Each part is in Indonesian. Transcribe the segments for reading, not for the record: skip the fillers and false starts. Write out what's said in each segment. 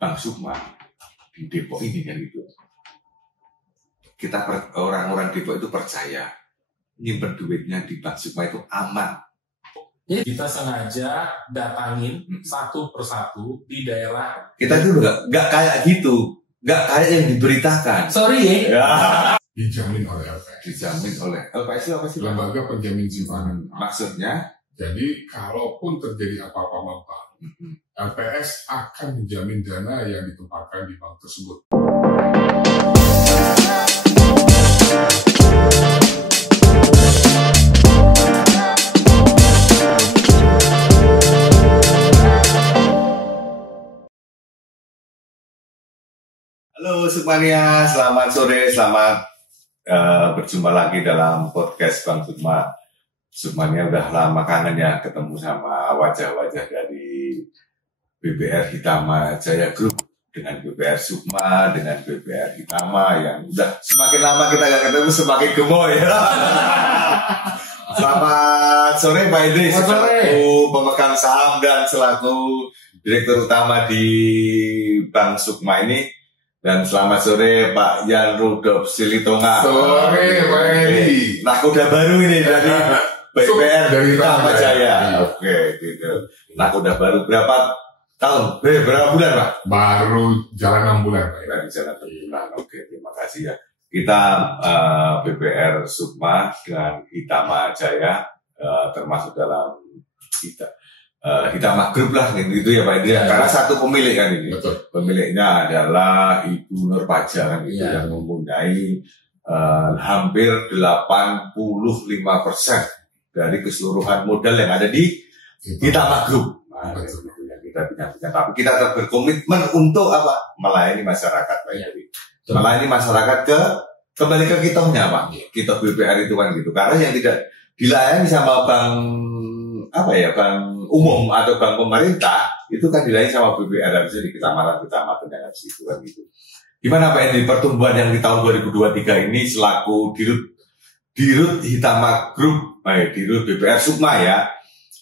Bank Sukma di Depok ini kan gitu. Orang-orang Depok itu percaya nyimpen duitnya di Bank Sukma itu aman. Kita sengaja datangin satu persatu di daerah. Kita itu nggak kayak gitu, nggak kayak yang diberitakan. Sorry ya. Dijamin oleh LPS. Dijamin oleh LPS itu apa sih? Lembaga penjamin simpanan. Maksudnya? Jadi kalaupun terjadi apa-apa sama bank, LPS akan menjamin dana yang ditempatkan di bank tersebut. Halo Sukmania, selamat sore, selamat berjumpa lagi dalam podcast Bang Sukma. Sukmania udah lama kangen ya ketemu sama wajah-wajah dari BBR Hitama Jaya Group dengan BBR Sukma, dengan BBR Hitama yang udah semakin lama kita gak ketemu semakin gemoy. Selamat sore Pak Idris, selaku pemegang saham dan selaku direktur utama di Bank Sukma ini. Dan selamat sore Pak Yan Rudolf Silitonga. Sore Pak Edi. Nakoda baru ini dari BBR dari Hitama Jaya. Oke, gitu. Nakoda baru berapa tahun? Berapa bulan Pak? Baru jalan 6 bulan Pak. Dari jalan 6 bulan. Oke, terima kasih ya. Kita BBR Sukma dan Hitama Jaya termasuk dalam Hitama Group lah gitu ya Pak Idris. Karena satu pemilik kan ini. Betul. Pemiliknya adalah Ibu Nur Paja kan gitu, yang mempunyai hampir 85% dari keseluruhan modal yang ada di Hitama Group. Nah, itu yang kita bincang-bincang. Tapi kita tetap berkomitmen untuk apa? Melayani masyarakat Pak Idris. Melayani masyarakat kembali ke kitanya Pak. Kita BBR itu kan gitu. Karena yang tidak dilayani sama bank bank umum atau bank pemerintah itu kan dilayani sama BBR, harusnya di kecamatan-kecamatan yang situ kan gitu. Gimana Pak ini pertumbuhan yang di tahun 2023 ini selaku dirut Hitama Group, dirut BBR Sukma ya,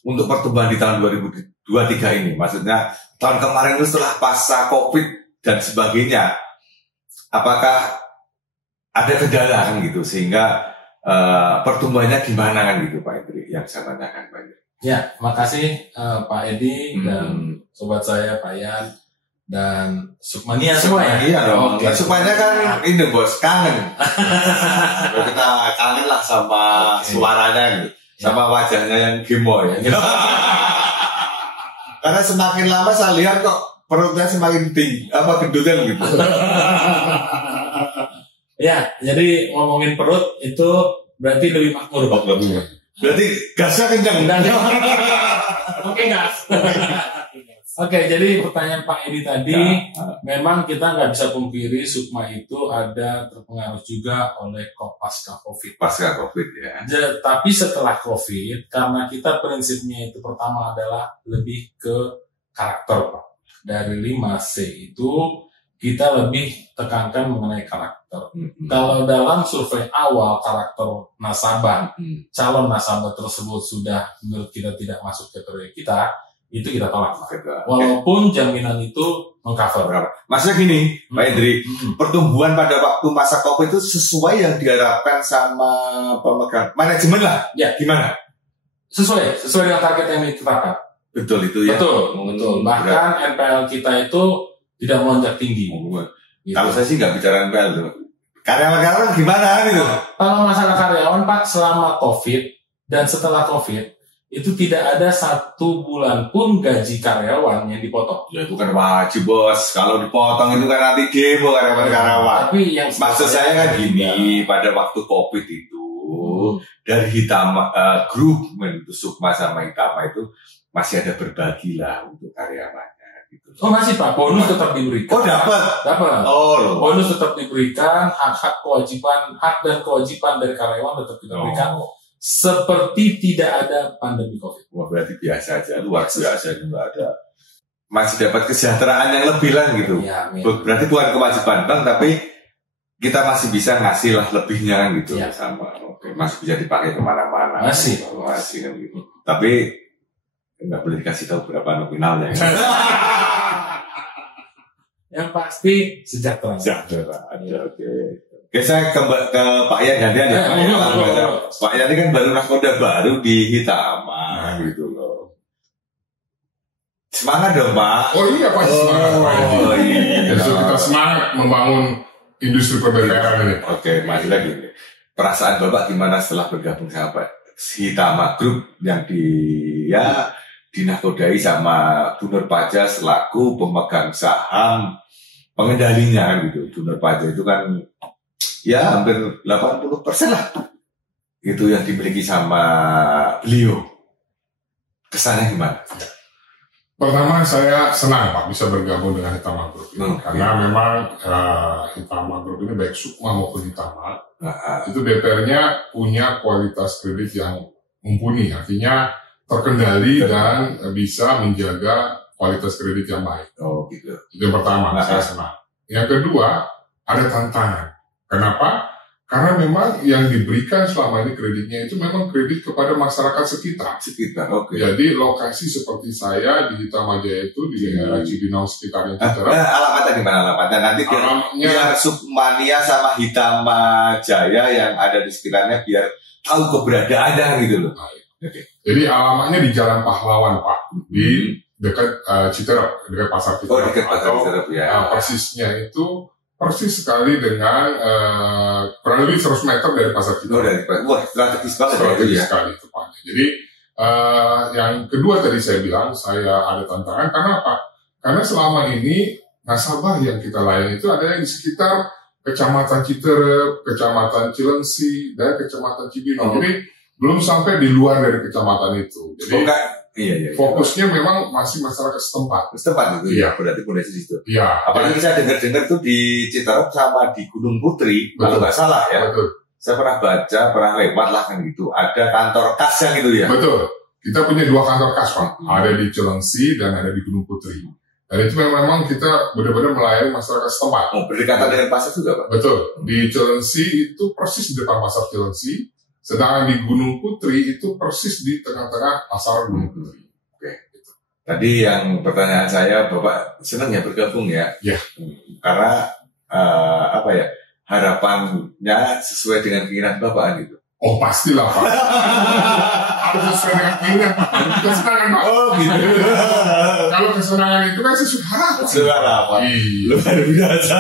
untuk pertumbuhan di tahun 2023 ini, maksudnya tahun kemarin itu setelah pasca COVID dan sebagainya, apakah ada kendala kan gitu sehingga pertumbuhannya gimana kan gitu Pak Idri, yang saya tanyakan Pak Idri. Ya, makasih Pak Edi dan sobat saya Pak Yan dan Sukmania semua ya. Iya dong. Okay. Sukmania kan ini bos kangen. Kita kangen lah sama suaranya gitu, sama wajahnya yang gemoy. Karena semakin lama saya lihat kok perutnya semakin tinggi, gendutan gitu. Ya, jadi ngomongin perut itu berarti lebih makmur Pak. Berarti gasnya kencang. Oke, gas. Oke, jadi pertanyaan Pak Edi tadi, memang kita nggak bisa pungkiri Sukma itu ada terpengaruh juga oleh pasca COVID. Pasca COVID ya. Tapi setelah COVID, karena kita prinsipnya itu pertama adalah lebih ke karakter Pak. Dari 5C itu kita lebih tekankan mengenai karakter. Kalau dalam survei awal karakter nasabah, calon nasabah tersebut sudah menurut kita tidak masuk kategori kita, itu kita tolak. Walaupun jaminan itu mengcover. Maksudnya gini, Pak Idri, pertumbuhan pada waktu masa COVID itu sesuai yang diharapkan sama pemegang manajemen lah. Ya, gimana? Sesuai dengan target yang ditetapkan. Betul itu ya. Betul. Bahkan NPL kita itu tidak melonjak tinggi. Gitu. Kalau saya sih nggak bicara NPL tuh. Karyawan-karyawan gimana gitu? Kalau masalah karyawan Pak, selama COVID dan setelah COVID itu tidak ada 1 bulan pun gaji karyawan yang dipotong. Ya itu kan wajib bos. Kalau dipotong itu kan nanti demo karyawan-karyawan. Tapi yang maksud saya kan gini, pada waktu COVID itu dari Hitama Group itu Sukma sama Hitama itu masih ada berbagi lah untuk karyawannya. Gitu. Oh masih Pak, bonus tetap diberikan. Oh dapat. Oh bonus tetap diberikan, hak dan kewajiban dari karyawan tetap diberikan. Seperti tidak ada pandemi COVID. Wah berarti biasa aja, luar biasa juga ada. Masih dapat kesejahteraan yang lebih lah gitu. Ya, berarti bukan kewajiban Bang, tapi kita masih bisa ngasih lah lebihnya kan gitu ya. Sama. Oke, masih bisa dipakai kemana-mana. Masih kan gitu. Tapi nggak boleh dikasih tahu berapa nominalnya. Yang pasti sejahtera. Sejahtera. Oke. Oke, saya ke Pak Yan gantian ya. Pak Yan ini kan baru nakoda baru di Hitama gitu loh. Semangat dong Pak. Oh iya Pak, semangat Pak. Oh iya. Jadi kita semangat membangun industri perbeberan ini. Oke, masih lagi nih. Perasaan Bapak gimana setelah bergabung sama Pak Hitama Group yang dinakodai sama Bu Nur Padja selaku pemegang saham pengendalinya gitu. Bu Nur Padja itu kan ya hampir 80% lah itu yang dimiliki sama beliau. Kesannya gimana? Pertama saya senang Pak bisa bergabung dengan Hitama Group ini. Karena memang Hitama Group ini baik Sukma maupun Hitama itu BPR-nya punya kualitas kredit yang mumpuni, artinya terkendali dan bisa menjaga kualitas kredit yang baik. Oh gitu. Itu yang pertama, saya senang. Yang kedua, ada tantangan. Kenapa? Karena memang yang diberikan selama ini kreditnya itu memang kredit kepada masyarakat sekitar. Oke. Jadi lokasi seperti saya di Hitama Jaya itu di daerah Cibinong sekitarnya. Alamatnya di mana alamatnya? Nanti biar Sukmania sama Hitama Jaya yang ada di sekitarnya biar tahu keberadaannya gitu loh. Okay. Jadi alamatnya di Jalan Pahlawan Pak, di dekat Citerep, dekat Pasar Citerep. Oh dekat Pasar Citerep ya. Persisnya itu persis sekali dengan kurang lebih 100 meter dari Pasar Citerep. Wah, strategis banget. Strategis sekali tepatnya. Jadi yang kedua tadi saya bilang saya ada tantangan karena apa? Karena selama ini nasabah yang kita layani itu ada yang di sekitar Kecamatan Citerep, Kecamatan Cilengsi, dan Kecamatan Cibinong. Jadi belum sampai di luar dari kecamatan itu. Jadi iya. Fokusnya memang masih masyarakat setempat. Setempat itu ya, berarti kondisi situ. Iya. Apalagi saya dengar tuh di Citerep sama di Gunung Putri, kalau nggak salah ya. Betul. Saya pernah baca, pernah lewat lah kan gitu. Ada kantor kasnya gitu ya. Betul. Kita punya 2 kantor kas Pak. Ada di Cilengsi dan ada di Gunung Putri. Dan itu memang kita benar-benar melayani masyarakat setempat. Oh, berdekatan dengan pasar juga Pak? Betul. Di Cilengsi itu persis di depan pasar Cilengsi. Sedangkan di Gunung Putri itu persis di tengah-tengah pasar Gunung Putri. Oke. Gitu. Tadi yang pertanyaan saya, Bapak senang ya bergabung ya? Ya. Karena harapannya sesuai dengan keinginan Bapak gitu. Oh pastilah Pak. Harus sesuai dengan keinginan Pak. Kesenangan Pak. Oh gitu. Kalau kesenangan itu kan sesuai harapan. Sesuai harapan. Luar biasa.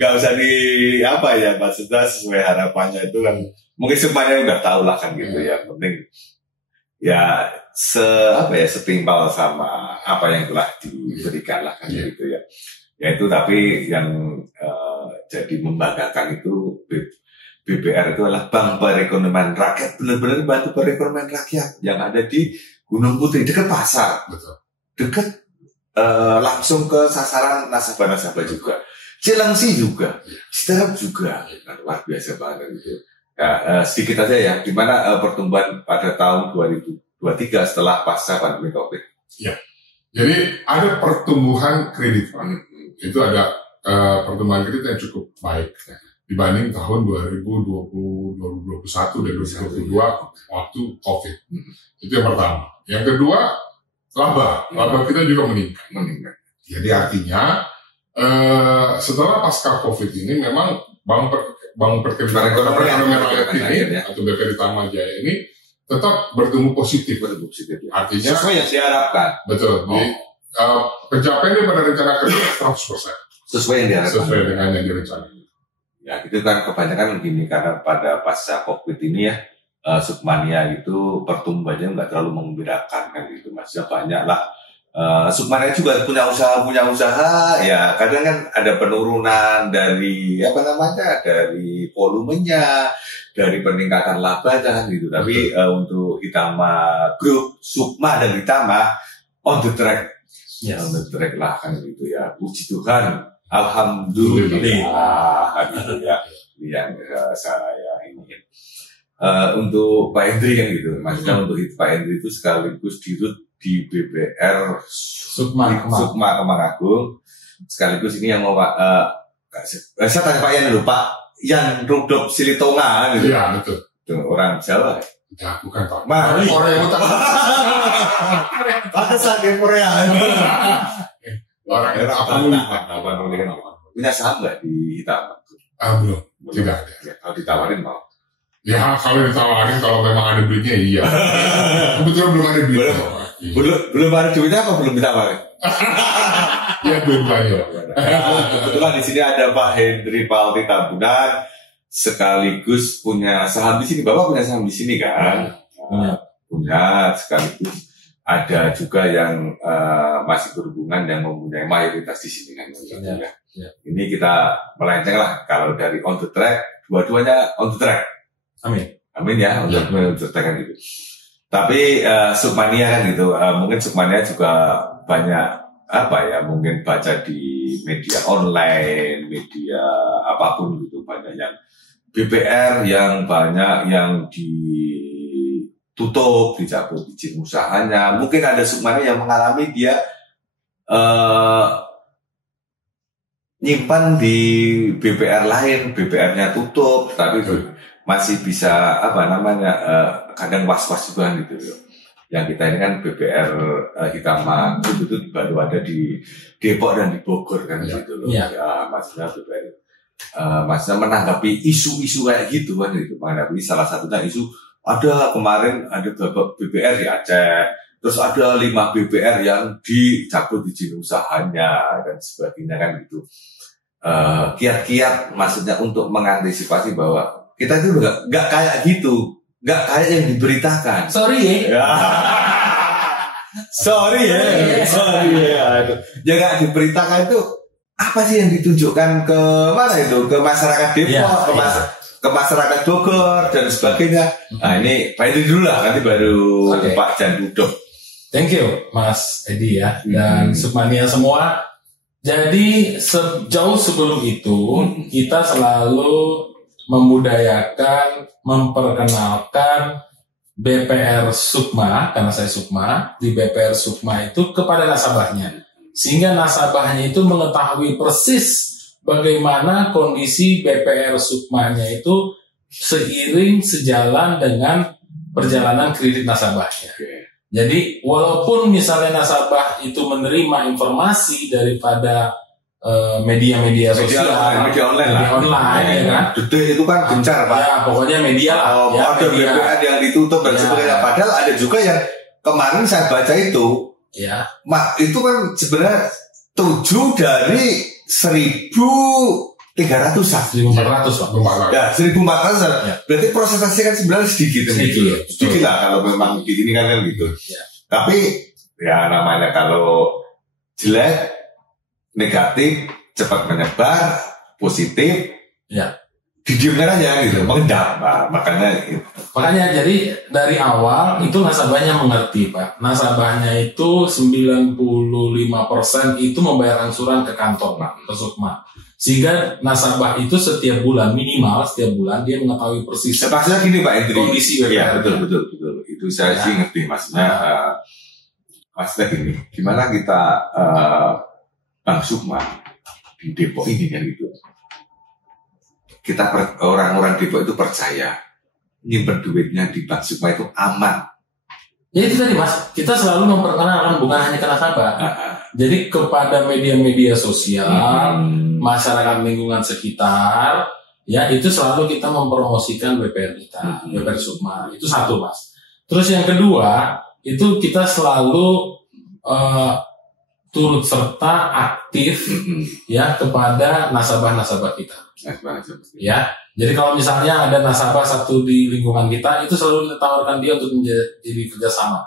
Gak usah maksudnya sesuai harapannya itu kan mungkin semuanya udah tahu lah kan gitu ya. Penting ya setimpal sama apa yang telah diberikan lah kan gitu ya. Ya itu tapi yang jadi membanggakan itu BPR itu adalah Bank Perekonomian Rakyat, benar-benar bantu perekonomian rakyat yang ada di Gunung Putri dekat pasar. Betul. Dekat langsung ke sasaran nasabah-nasabah juga. Cilengsi juga, Citerep juga, luar biasa banget gitu. Sedikit aja ya, gimana pertumbuhan pada tahun 2023 setelah pasca pandemi COVID? Ya, jadi ada pertumbuhan kredit Pak. Itu ada pertumbuhan kredit yang cukup baik dibanding tahun 2020, 2021 dan 2022 waktu COVID. Itu yang pertama. Yang kedua, laba kita juga meningkat. Jadi artinya setelah pasca COVID ini memang Bank Perekonomian Rakyat ini atau BPR Hitama Jaya ini tetap bertumbuh positif. Artinya sesuai yang diharapkan. Betul. Pencapaian pada rencana kerja 100%. Sesuai yang diharapkan. Sesuai dengan yang direncanakan. Ya itu kan kebanyakan begini karena pada pasca COVID ini ya Sukmania itu pertumbuhannya nggak terlalu mengembirakan kan gitu. Maksudnya banyak lah. Sukmania juga punya usaha ya kadang kan ada penurunan dari dari volumenya, dari peningkatan labanya gitu. Tapi untuk Hitama Group, Sukma dan Hitama on the track lah kan gitu ya. Puji Tuhan, alhamdulillah gitu ya yang saya ingin. Untuk Pak Hendri kan gitu, maksudnya untuk Pak Hendri itu sekaligus dirut di BPR Sukma Kemang-Agung, sekaligus ini yang mau saya tanya Pak Yan dulu, Pak Yan Rudolf Silitonga gitu. Iya betul. Itu orang Jawa. Ya bukan Pak. Korea Utara. Pantesan di Korea. Orang era Tapanuli kan. Punya saham nggak di Hitama? Belum, tidak ada. Ya, kalau ditawarin mau. Ya kalau ditawarin kalau memang ada duitnya iya. Kebetulan belum ada duitnya. Belum ada duitnya apa belum ditawarin? Ya belum banyak. Kebetulan di sini ada Pak Hendri Palti Tambunan, sekaligus punya saham di sini. Bapak punya saham di sini kan? Punya sekaligus. Ada juga yang masih berhubungan yang mempunyai mayoritas di sini kan. Ya. Ini kita melenceng lah. Kalau dari on the track, dua-duanya on the track. Amin ya, untuk menceritakan itu. Tapi Submania kan gitu. Mungkin Submania juga banyak mungkin baca di media online, media apapun gitu, banyak yang BPR yang banyak yang ditutup, dicabut izin usahanya. Mungkin ada Submania yang mengalami dia nyimpan di BPR lain, BPR-nya tutup, tapi masih bisa kadang was-was juga gitu. Yang kita ini kan BPR Hitama itu baru ada di Depok dan di Bogor kan gitu loh. Ya, maksudnya BPR maksudnya menanggapi isu-isu kayak gitu kan gitu. Menanggapi salah satunya isu ada kemarin ada beberapa BPR di Aceh, terus ada 5 BPR yang dicabut izin usahanya dan sebagainya kan gitu. Kiat-kiat maksudnya untuk mengantisipasi bahwa kita itu nggak kayak gitu. Nggak kayak yang diberitakan. Sorry ya. Yang nggak diberitakan itu apa sih yang ditunjukkan ke mana itu, ke masyarakat Depok, ke masyarakat Bogor dan sebagainya. Nah ini Pak Edi dulu lah, nanti baru Pak Jan Budok. Thank you Mas Edi ya dan Submania semua. Jadi sejauh sebelum itu kita selalu membudayakan, memperkenalkan BPR Sukma, karena saya Sukma, di BPR Sukma itu kepada nasabahnya. Sehingga nasabahnya itu mengetahui persis bagaimana kondisi BPR Sukmanya itu seiring sejalan dengan perjalanan kredit nasabahnya. Jadi walaupun misalnya nasabah itu menerima informasi daripada media-media sosial, media online ya kan? Detik itu kan gencar Pak. Ya, pokoknya media lah. Ada BPR yang ditutup dan sebagainya. Padahal ada juga yang kemarin saya baca itu, itu kan sebenarnya 7 dari 1.300-an. 1.400 Pak. Ya, 1.400-an. Ya. Berarti prosesnya kan sebenarnya sedikit lah kalau memang ini kan gitu. Ya. Tapi ya namanya kalau jelek, negatif, cepat menyebar, positif, didiamkan aja gitu, mengendap. Nah, makanya jadi dari awal itu nasabahnya mengerti Pak. Nasabahnya itu 95% itu membayar angsuran ke kantor Pak, ke Sukma. Sehingga nasabah itu setiap bulan, minimal setiap bulan dia mengetahui persis. Maksudnya gini Pak Hendri. Kondisi ya, betul. Itu saya sih ngerti maksudnya. Maksudnya gini, gimana kita Bank Sukma di Depok ini kan gitu. Orang-orang Depok itu percaya nyimpen duitnya di Bank Sukma itu aman. Ya itu tadi Mas, kita selalu memperkenalkan bukan hanya ke nasabah. Jadi kepada media-media sosial, masyarakat lingkungan sekitar, ya itu selalu kita mempromosikan BPR kita, BPR Sukma. Itu satu Mas. Terus yang kedua, itu kita selalu turut serta aktif ya kepada nasabah-nasabah kita. Ya, jadi kalau misalnya ada nasabah satu di lingkungan kita, itu selalu kita tawarkan dia untuk menjadi kerjasama,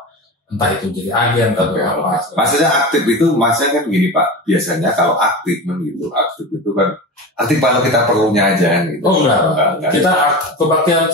entah itu jadi agen atau apa. Maksudnya aktif itu, maksudnya kan gini Pak, biasanya kalau aktif itu kan aktif kalau kita perlunya aja gitu. Oh enggak. Kita kebaktian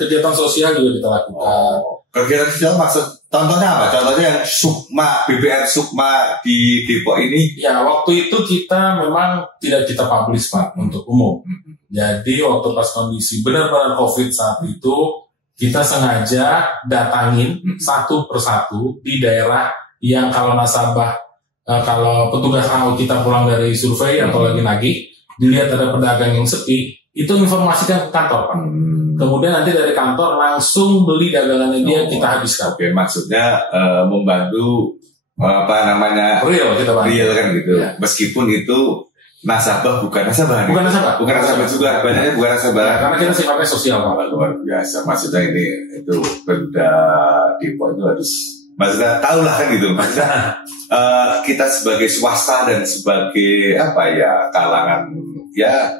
kegiatan sosial juga kita lakukan. Kegiatan sosial maksud contohnya apa? Contohnya yang Sukma, BPR Sukma di Depok ini. Ya, waktu itu kita memang tidak kita publish Pak untuk umum. Jadi waktu pas kondisi benar-benar COVID saat itu, kita sengaja datangin satu persatu di daerah yang kalau nasabah, kalau petugas AO kita pulang dari survei atau lagi nagih, dilihat ada pedagang yang sepi, itu informasikan ke kantor Pak. Kemudian nanti dari kantor langsung beli dagangannya dia, kita habiskan. Oke, maksudnya membantu real kita bantu. Real kan gitu. Ya. Meskipun itu nasabah bukan nasabah juga, banyaknya bukan nasabah. Ya, karena kita sifatnya sosial, Pak. Luar biasa, maksudnya itu Pemda Depok itu harus, maksudnya tahu lah kan gitu, maksudnya kita sebagai swasta dan sebagai kalangan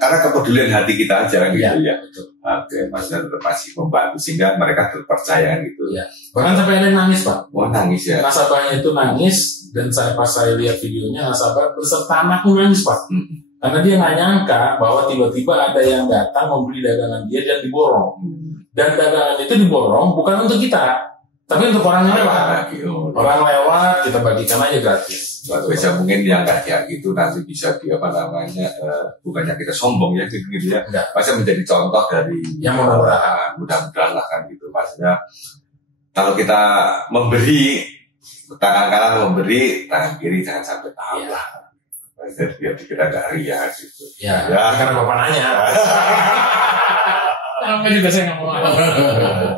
karena kepedulian hati kita aja gitu ya. Oke, maksudnya masih membantu sehingga mereka terpercaya gitu. Ya. Bahkan sampai ada yang nangis, Pak. Oh, nangis ya. Nasabahnya itu nangis, dan pas saya lihat videonya, nasabah beserta anaknya nangis, Pak. Karena dia nggak nyangka bahwa tiba-tiba ada yang datang membeli dagangan dia dan diborong. Dan dagangan itu diborong bukan untuk kita, tapi untuk orang yang lewat. Orang lewat, kita bagikan aja gratis. Bisa mungkin yang kayak gitu nanti bisa bukannya kita sombong ya gitu ya. Pasti menjadi contoh dari yang mudah-mudahan lah kan gitu. Maksudnya kalau kita memberi, tangan kanan memberi, tangan kiri jangan sampai tahu lah. Jadi dia dikira gak ria gitu. Ya, karena Bapak nanya. Apa juga saya nggak mau.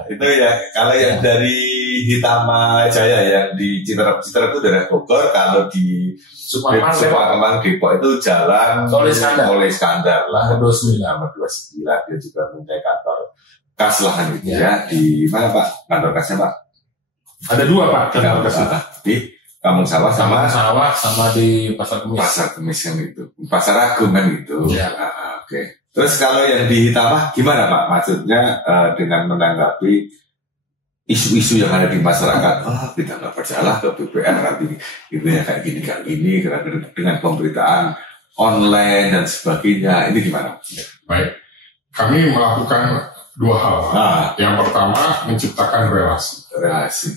Itu ya, kalau yang dari Hitama Jaya yang di Citra itu daerah Bogor, kalau di Sukmakemang Depok itu jalan Soleh Iskandar lah. Nomor 29 dia juga punya kantor kas lah gitu ya. Di mana Pak kantor kasnya Pak? Ada 2 Pak kantor kasnya. Di Kampung Sawah sama di Pasar Kemis. Pasar Kemis kan itu. Pasar Agung kan gitu. Ya. Oke. Terus kalau yang di Hitama gimana Pak? Maksudnya dengan menanggapi isu-isu yang ada di masyarakat, kita nggak percaya ke BPR nanti itu ya kayak gini dengan pemberitaan online dan sebagainya, ini gimana? Baik, kami melakukan 2 hal. Yang pertama menciptakan relasi.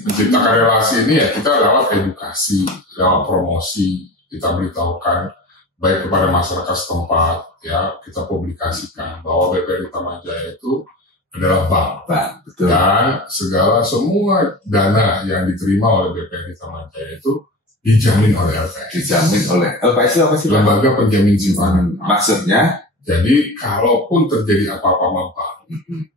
Menciptakan relasi ini ya kita lewat edukasi, lewat promosi, kita beritahukan baik kepada masyarakat setempat, ya kita publikasikan bahwa BPR Hitama Jaya itu adalah bank, betul. Dan semua dana yang diterima oleh BPR Hitama Jaya itu dijamin oleh LPS. Dijamin oleh LPS itu apa sih? Lembaga Penjamin Simpanan. Maksudnya? Jadi kalaupun terjadi apa-apa sama bank,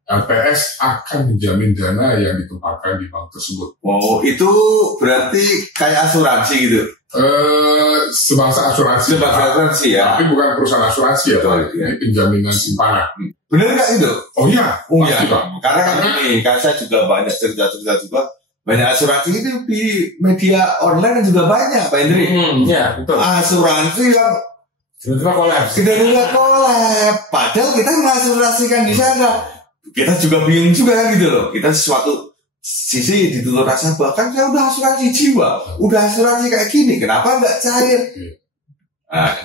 LPS akan menjamin dana yang ditempatkan di bank tersebut. Oh, itu berarti kayak asuransi gitu? Sebangsa asuransi ya. Tapi bukan perusahaan asuransi ya, Pak. Ini penjaminan simpanan. Benar nggak itu? Oh iya. Pasti, Pak. Karena kan saya juga banyak cerita-cerita juga. Banyak asuransi itu di media online juga banyak, Pak Hendri. Iya, betul. Asuransi yang tiba-tiba kolaps. Padahal kita mengasuransikan di sana. Kita juga bingung juga kan gitu loh. Kita sesuatu sisi dituntut nasabah, kan saya udah asuransi jiwa, udah asuransi kayak gini, kenapa nggak cair?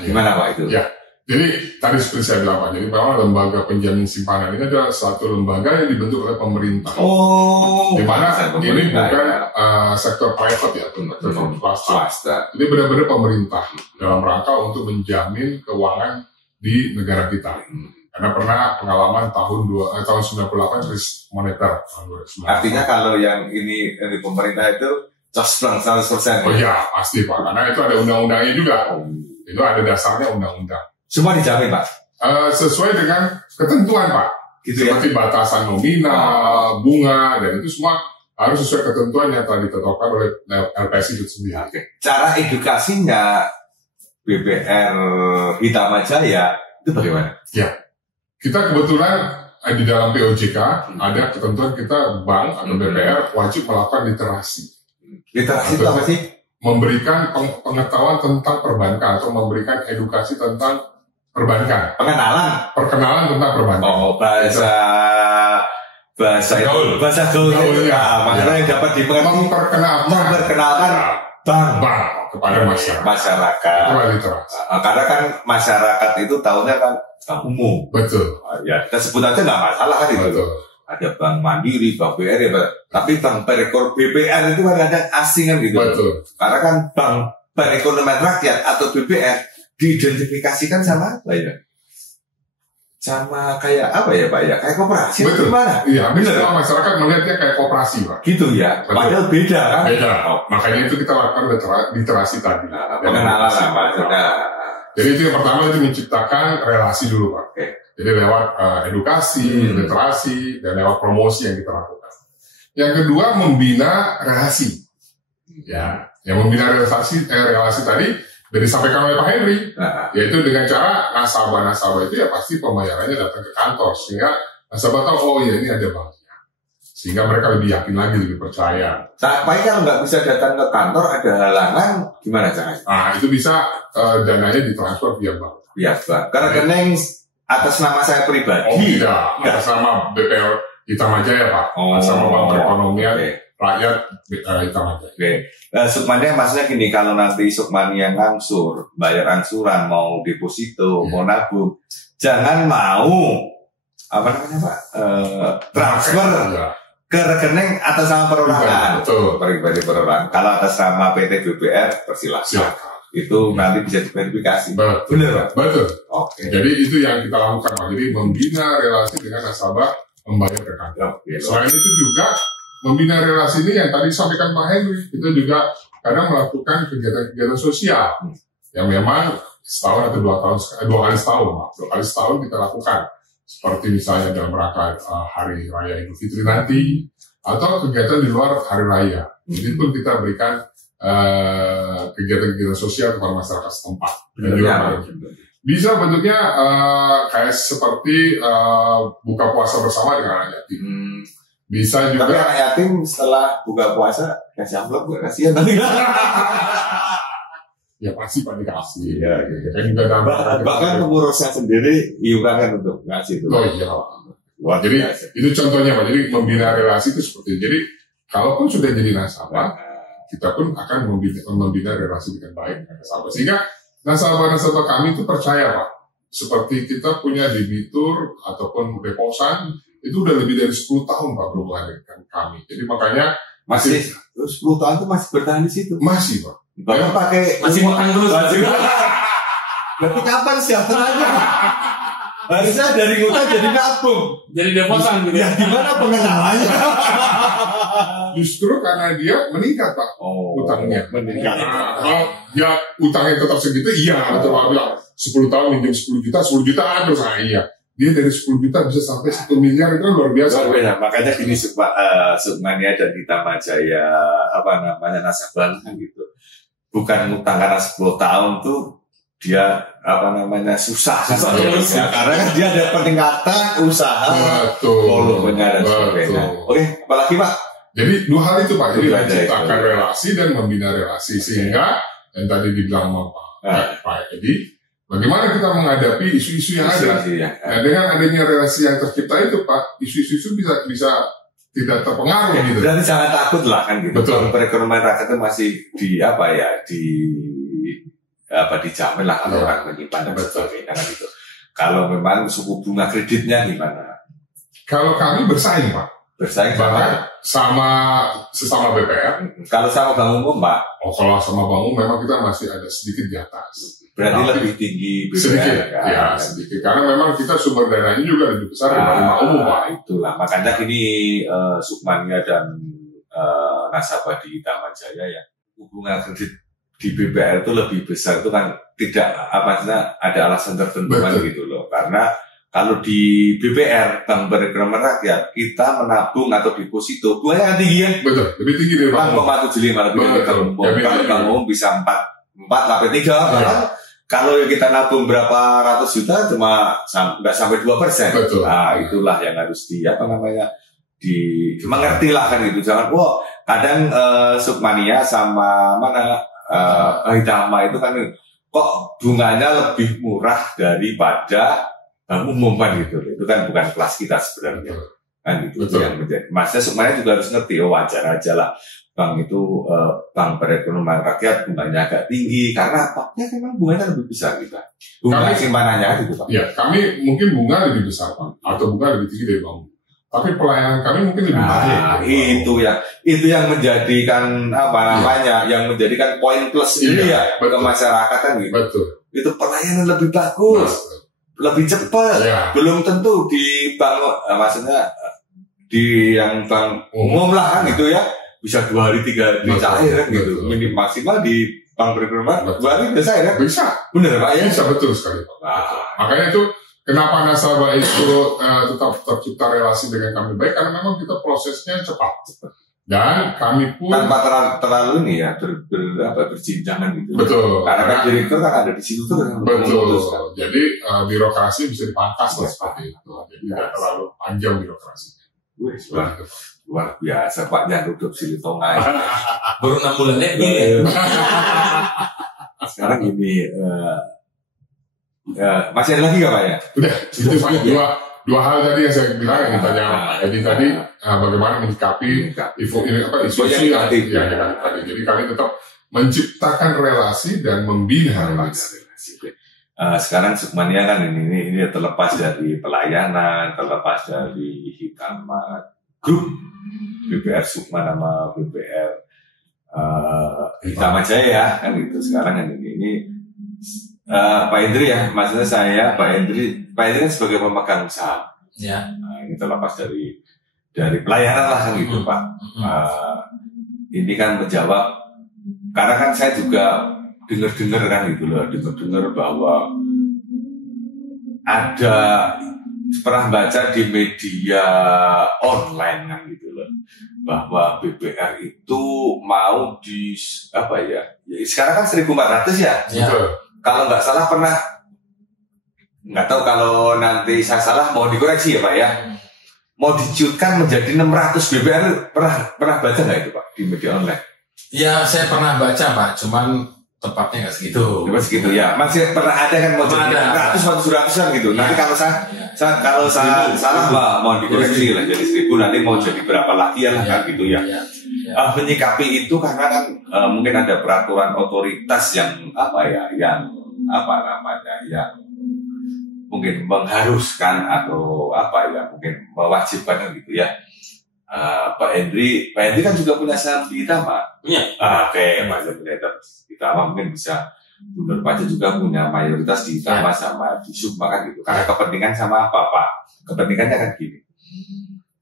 Gimana Pak itu? Ya, jadi tadi seperti saya bilang Pak, jadi bahwa lembaga penjamin simpanan ini adalah suatu lembaga yang dibentuk oleh pemerintah. Oh, di mana ini bukan sektor private ya, sektor swasta. Ini benar-benar pemerintah dalam rangka untuk menjamin keuangan di negara kita. Karena pernah pengalaman tahun 98 krisis moneter. Artinya kalau yang ini dari pemerintah itu cosplong 100%. Oh iya, pasti Pak. Karena itu ada undang-undangnya juga. Itu ada dasarnya undang-undang. Semua dijamin Pak? Sesuai dengan ketentuan Pak. Gitu seperti batasan nominal, bunga, dan itu semua harus sesuai ketentuan yang telah ditetapkan oleh LPS itu sendiri. Cara edukasinya BPR Hitama Jaya itu bagaimana? Ya. Kita kebetulan di dalam POJK ada ketentuan kita bank atau BPR wajib melakukan literasi. Literasi itu apa sih? Memberikan pengetahuan tentang perbankan atau memberikan edukasi tentang perbankan. Perkenalan tentang perbankan. Oh, bahasa gaul. Maksudnya yang dapat memperkenalkan bank kepada masyarakat. Karena kan masyarakat itu tahunya kan umum. Betul. Ya, kita sebut aja nggak masalah kan itu. Betul. Ada Bank Mandiri, Bank BR ya, tapi Bank Perekor BPR itu kan ada asing kan gitu. Betul. Karena kan Bank Perekonomian Rakyat atau BPR diidentifikasikan sama apa ya? Sama kayak apa ya Pak ya? Kayak koperasi. Betul. Gimana? Iya, benar. Masyarakat melihatnya kayak koperasi Pak. Gitu ya. Betul. Padahal beda kan? Beda. Makanya itu kita lakukan literasi tadi. Pengenalan maksudnya. Jadi itu yang pertama itu menciptakan relasi dulu Pak. Jadi lewat edukasi, literasi, dan lewat promosi yang kita lakukan. Yang kedua membina relasi. Ya, Yang membina relasi tadi dari disampaikan oleh Pak Henry, yaitu dengan cara nasabah-nasabah itu ya pasti pembayarannya datang ke kantor, sehingga nasabah tahu, oh ya ini ada banknya, sehingga mereka lebih yakin lagi, lebih percaya. Tapi kalau nggak bisa datang ke kantor, ada halangan, gimana caranya? Nah, itu bisa dananya ditransfer via bank. Via bank. Karena rekening atas nama saya pribadi. Oh tidak, atas nama BPR Hitam Jaya Pak, atas nama Bank Perekonomian Rakyat Hitam Jaya. Oke. Sukmania maksudnya gini, kalau nanti Sukmania ngangsur, bayar angsuran, mau deposito, mau nabung, jangan mau apa namanya Pak, transfer ke rekening atas nama perorangan. Betul. Pribadi perorangan. Kalau atas nama PT BPR, persilahkan. Itu nanti bisa diverifikasi. Benar, Pak. Betul. Oke. Jadi itu yang kita lakukan, Pak. Jadi membina relasi dengan nasabah membayar ke kantor. Selain itu juga membina relasi ini yang tadi disampaikan Pak Henry, itu juga kadang melakukan kegiatan-kegiatan sosial yang memang setahun atau 2 kali setahun, Pak. 2 kali setahun kita lakukan. Seperti misalnya dalam rangka Hari Raya Idul Fitri nanti, atau kegiatan di luar Hari Raya. Itu pun kita berikan kegiatan-kegiatan sosial kepada masyarakat setempat. Dan juga bisa bentuknya kayak seperti buka puasa bersama dengan anak yatim. Bisa juga. Tapi anak yatim setelah buka puasa kasih amplop, gue kasihan tadi. Ya pasti Pak dikasih. Ya, gitu. Kan juga bahkan pengurusnya sendiri iuran untuk ngasih itu. Oh iya. Wah, jadi itu contohnya Pak. Jadi membina relasi itu seperti itu. Jadi kalaupun sudah jadi nasabah, kita pun akan membina relasi dengan baik dengan nasabah. Sehingga nasabah-nasabah kami itu percaya Pak. Seperti kita punya debitur ataupun deposan, itu udah lebih dari 10 tahun Pak berhubungan dengan kami. Jadi makanya masih 10 tahun itu masih bertahan di situ. Masih Pak. Bahkan pakai masih makan terus. Berarti kapan sejahteranya? Harusnya dari ngutang jadi nabung. Jadi deposan gitu. Ya gimana pengenalannya? Justru karena dia meningkat Pak, utangnya. Meningkat. Kalau dia utangnya tetap segitu, iya. Betul Pak bilang 10 tahun minjem 10 juta terus iya. Dia dari 10 juta bisa sampai 1 miliar, itu kan luar biasa. Makanya gini Sukmania dan Hitam Jaya nasabah gitu. Bukan ngutang karena 10 tahun tuh dia susah ya, karena kan dia ada peningkatan usaha, volumenya dan sebagainya. Oke, apalagi Pak? Jadi 2 hal itu Pak, jadi menciptakan relasi dan membina relasi, sehingga yang tadi dibilang Pak Edi, bagaimana kita menghadapi isu-isu yang ada. Nah, dengan adanya relasi yang tercipta itu Pak, isu-isu bisa tidak terpengaruh gitu. Berarti jangan takut lah kan gitu. Betul. Perekonomian rakyat itu masih dijamin lah kalau orang menyimpan dan sebagainya kan gitu. Kalau memang suku bunga kreditnya gimana? Kalau kami bersaing Pak. Bersaing sama sesama BPR. Kalau sama Bank Umum Pak? Kalau sama Bank Umum memang kita masih ada sedikit di atas. Berarti lebih tinggi BPR sedikit, kan? Ya sedikit. Karena memang kita sumber dananya juga lebih besar dari Bank Umum Pak. Itulah makanya ini Sukmania dan nasabah di Hitam Jaya ya, hubungan kredit di BPR itu lebih besar itu kan tidak ada alasan tertentu kan gitu loh. Karena kalau di BPR Bank Perekonomian Rakyat kita menabung atau deposito bunganya tinggi ya. Betul, lebih tinggi dari Bank Umum. 4,75 lebih dari Bank Umum. Kalau Bank Umum bisa 4,3. Kalau kita nabung berapa ratus juta cuma nggak sampai 2%. Betul. Nah itulah yang harus mengerti lah kan gitu. Jangan kadang Sukmania sama Hitama itu kan kok bunganya lebih murah daripada Bank Umum kan gitu. Itu kan bukan kelas kita sebenarnya. Kan gitu. Betul. Yang menjadi. Maksudnya Sukmania juga harus ngerti wajar aja lah. Bank itu Bank Perekonomian Rakyat bunganya agak tinggi karena apa? Ya memang bunganya lebih besar kita. Bunga simpanannya gitu Pak. Ya, kami mungkin bunga lebih besar Pak, atau bunga lebih tinggi dari Bank. Tapi pelayanan kami mungkin lebih baik. Itu yang menjadikan yang menjadikan poin plus ini ya ke masyarakat kan gitu. Betul. Itu pelayanan lebih bagus, lebih cepat. Ya. Belum tentu di bank, maksudnya di yang Bank Umum lah kan gitu ya. Bisa 2 hari 3 hari cair kan gitu. Minim maksimal di Bank Perekonomian 2 hari bisa cair kan? Bisa. Benar Pak ya? Bisa betul sekali Pak. Makanya itu kenapa nasabah itu tetap tercipta relasi dengan kami baik, karena memang kita prosesnya cepat. Dan kami pun tanpa terlalu ini ya berjinjangan gitu. Betul. Karena kan direktur kan ada di situ tuh kan. Betul. Jadi birokrasi bisa dipangkas lah seperti itu. Jadi tidak terlalu panjang birokrasi. Luar biasa Pak Jan Rudolf Silitonga. Baru 6 bulan ya. Sekarang ini masih ada lagi nggak Pak ya? Udah, itu Pak. Dua hal tadi yang saya bilang yang ditanya Edi tadi, bagaimana menyikapi isu yang tadi. Jadi kami tetap menciptakan relasi dan membina relasi. Sekarang Sukmania kan ini terlepas dari pelayanan, terlepas dari Hikama Group, BPR Sukma nama BPR Hikama Jaya kan gitu. Sekarang kan ini Pak Hendri ya, maksudnya saya Pak Hendri kan sebagai pemegang saham. Ya. Ini terlepas dari pelayanan lah kan gitu Pak. Ini kan menjawab karena kan saya juga dengar kan gitu loh, dengar bahwa ada pernah baca di media online kan gitu loh, bahwa BPR itu mau di sekarang kan 1.400 ya. Kalau nggak salah nggak tahu kalau nanti saya salah mau dikoreksi ya Pak ya. Mau diciutkan menjadi 600 BPR, pernah baca nggak itu Pak di media online? Ya saya pernah baca Pak, cuman tepatnya nggak segitu. Cuma segitu ya. Masih pernah ada kan mau jadi 100-100-an gitu. Nanti kalau saya salah mau dikoreksi lah jadi 1.000, nanti mau jadi berapa lagi ya kan gitu ya. Menyikapi itu karena kan mungkin ada peraturan otoritas yang mungkin mengharuskan atau mungkin mewajibkan gitu ya. Pak Hendri kan juga punya saham di Hikama. Iya. Oke, Pak Hendri punya Hikama, mungkin bisa Gubernur Pajak juga punya mayoritas di Hikama sama di Sukma kan gitu. Karena kepentingan sama apa Pak? Kepentingannya kan gini.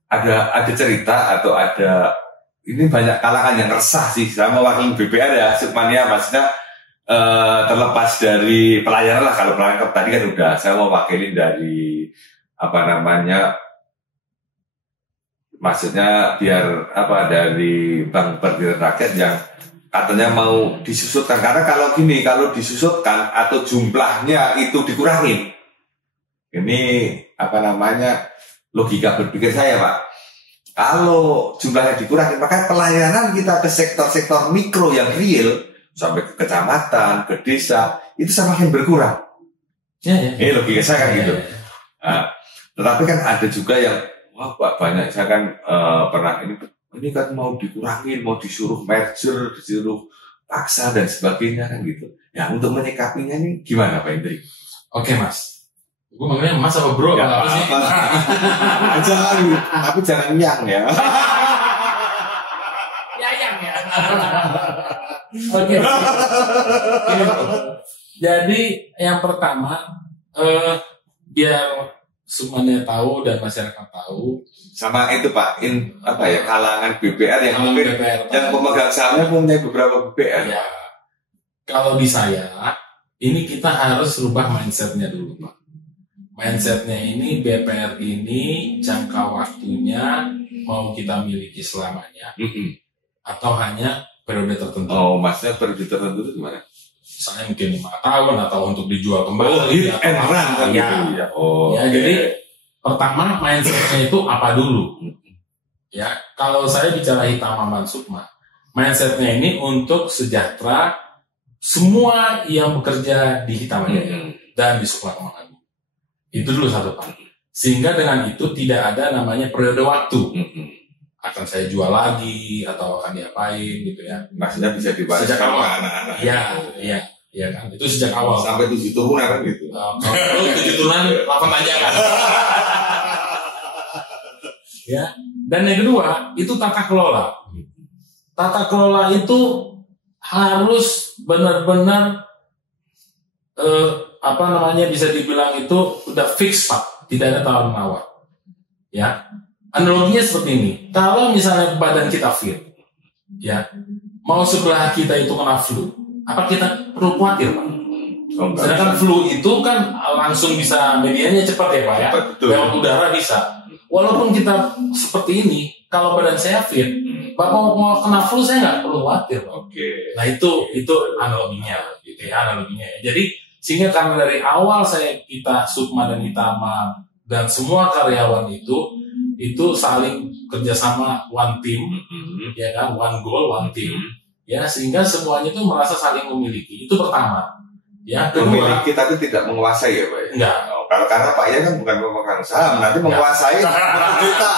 Ada cerita atau ada ini banyak kalangan yang resah sih sama wakil BPR ya, Sukmania maksudnya terlepas dari pelayanan lah. Kalau pelayanan tadi kan udah saya mau wakilin dari maksudnya biar dari Bank Berdiri Rakyat yang katanya mau disusutkan, karena kalau disusutkan atau jumlahnya itu dikurangin, ini logika berpikir saya Pak, kalau jumlahnya dikurangin maka pelayanan kita ke sektor-sektor mikro yang real sampai ke kecamatan, ke desa itu semakin berkurang. Ini logika saya kan gitu. Tetapi kan ada juga yang banyak saya kan pernah ini kan mau dikurangin, mau disuruh merger, disuruh paksa dan sebagainya kan gitu. Ya untuk menyikapinya ini gimana Pak Hendri? Oke Mas, gue manggilnya Mas apa Bro? Ya, tapi jangan yang ya. Yang ya. Oke. Jadi yang pertama biar semuanya tahu dan masyarakat tahu. Sama itu Pak, kalangan BPR yang mungkin yang pemegang sahamnya punya beberapa BPR. Ya. Kalau di saya, ini kita harus rubah mindsetnya dulu Pak. Mindsetnya ini BPR ini jangka waktunya mau kita miliki selamanya, atau hanya periode tertentu. Oh, maksudnya periode tertentu itu gimana? Misalnya mungkin 5 tahun atau untuk dijual kembali. Jadi pertama mindsetnya itu apa dulu? Ya, kalau saya bicara Hikama Sukma, mindsetnya ini untuk sejahtera semua yang bekerja di Hikama dan di Sukma Kemang. Itu dulu satu Pak. Sehingga dengan itu tidak ada namanya periode waktu. Akan saya jual lagi atau akan diapain gitu ya. Maksudnya bisa dibahas sejak awal anak-anak. Iya kan. Itu sejak awal. Sampai 7 turunan kan gitu. Kalau 7 turunan 8 aja kan. Ya. Dan yang kedua itu tata kelola. Tata kelola itu harus benar-benar bisa dibilang itu udah fix Pak. Tidak ada tawar-menawar. Ya. Analoginya seperti ini, kalau misalnya badan kita fit, ya, mau sebelah kita itu kena flu, apa kita perlu khawatir Pak? Sedangkan flu itu kan langsung bisa medianya cepat ya Pak ya, lewat udara bisa. Walaupun kita seperti ini, kalau badan saya fit, Bapak mau kena flu saya nggak perlu khawatir. Oke. Nah itu analoginya, gitu ya analoginya. Jadi sehingga karena dari awal kita Sukma dan Itama dan semua karyawan itu saling kerjasama one team, ya kan, one goal, one team, ya sehingga semuanya itu merasa saling memiliki. Itu pertama. Ya, kedua, memiliki tapi tidak menguasai ya Pak ya? Enggak. Karena Pak ya kan bukan pemegang saham, nanti menguasai kita.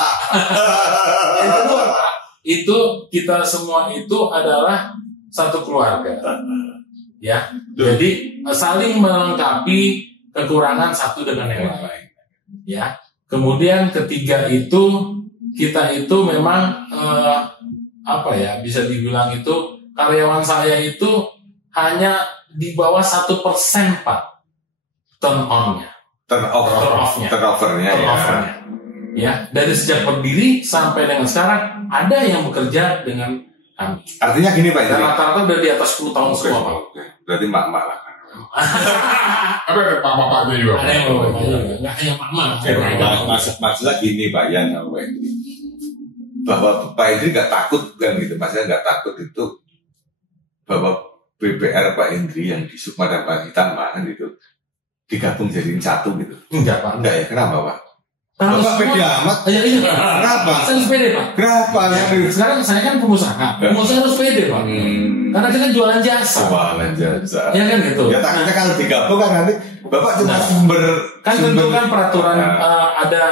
Yang kedua, itu kita semua itu adalah satu keluarga. Ya, jadi saling melengkapi kekurangan satu dengan yang lain. Ya, kemudian ketiga itu kita itu memang bisa dibilang itu karyawan saya itu hanya di bawah 1% Pak turnovernya. Ya, dari sejak berdiri sampai dengan sekarang ada yang bekerja dengan kami. Artinya gini Pak, rata-rata udah di atas 10 tahun semua Pak. Berarti mak-mak lah. Apa ada pak-papaknya juga? Ada yang bapak-bapaknya, nggak hanya mak-mak. Maksudnya gini Pak Yan sama Pak Hendri, bahwa Pak Hendri nggak takut kan gitu, maksudnya nggak takut itu bahwa BPR Pak Hendri yang di Sukma dan Pak Itama gitu digabung jadi satu gitu. Enggak Pak. Enggak ya, kenapa Pak? Bapak pede amat. Iya. Kenapa? Saya harus pede Pak. Kenapa? Sekarang saya kan pengusaha. Pengusaha harus pede Pak. Karena kita jualan jasa. Ya kan gitu. Ya takutnya kalau digabung kan nanti Bapak cuma sumber. Kan tentu kan peraturan ada